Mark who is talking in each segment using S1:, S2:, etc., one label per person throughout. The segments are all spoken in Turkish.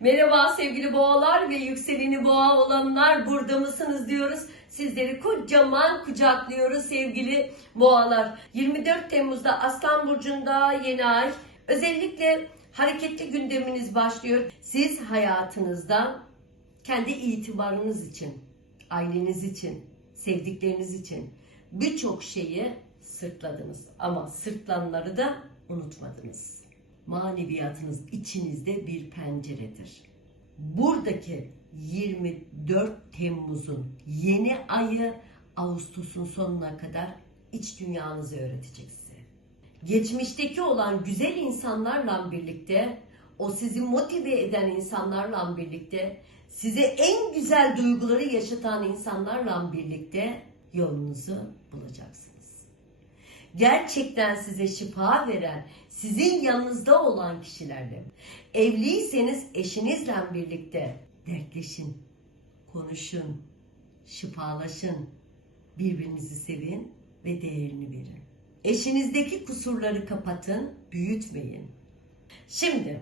S1: Merhaba sevgili boğalar ve yükseleni boğa olanlar burada mısınız diyoruz. Sizleri kocaman kucaklıyoruz sevgili boğalar. 24 Temmuz'da Aslan Burcu'nda yeni ay. Özellikle hareketli gündeminiz başlıyor. Siz hayatınızda kendi itibarınız için, aileniz için, sevdikleriniz için birçok şeyi sırtladınız. Ama sırtlanları da unutmadınız. Maneviyatınız içinizde bir penceredir. Buradaki 24 Temmuz'un yeni ayı Ağustos'un sonuna kadar iç dünyanızı öğretecek size. Geçmişteki olan güzel insanlarla birlikte, o sizi motive eden insanlarla birlikte, size en güzel duyguları yaşatan insanlarla birlikte yolunuzu bulacaksınız gerçekten size şifa veren, sizin yanınızda olan kişilerle, evliyseniz eşinizle birlikte dertleşin, konuşun, şifalaşın, birbirinizi sevin ve değerini verin. Eşinizdeki kusurları kapatın, büyütmeyin. Şimdi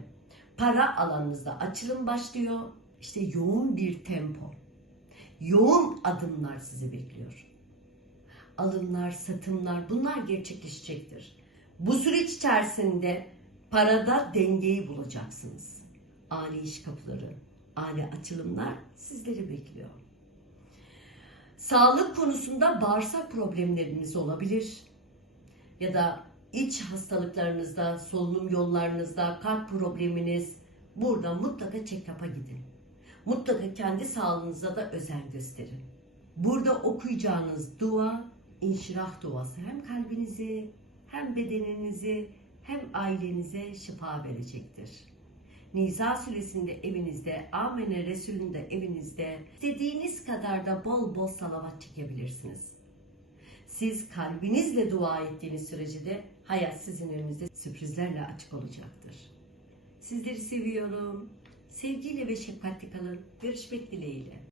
S1: para alanınızda açılım başlıyor. İşte yoğun bir tempo, yoğun adımlar sizi bekliyor alımlar, satımlar bunlar gerçekleşecektir. Bu süreç içerisinde parada dengeyi bulacaksınız. Ani iş kapıları, ani açılımlar sizleri bekliyor. Sağlık konusunda bağırsak problemleriniz olabilir. Ya da iç hastalıklarınızda, solunum yollarınızda, kalp probleminiz burada mutlaka check-up'a gidin. Mutlaka kendi sağlığınıza da özen gösterin. Burada okuyacağınız dua inşirah duası hem kalbinizi hem bedeninizi hem ailenize şifa verecektir. Nisa suresinde evinizde, Amene Resulü'nde evinizde dediğiniz kadar da bol bol salavat çekebilirsiniz. Siz kalbinizle dua ettiğiniz sürece de hayat sizin önünüzde sürprizlerle açık olacaktır. Sizleri seviyorum. Sevgiyle ve şefkatli kalın. Görüşmek dileğiyle.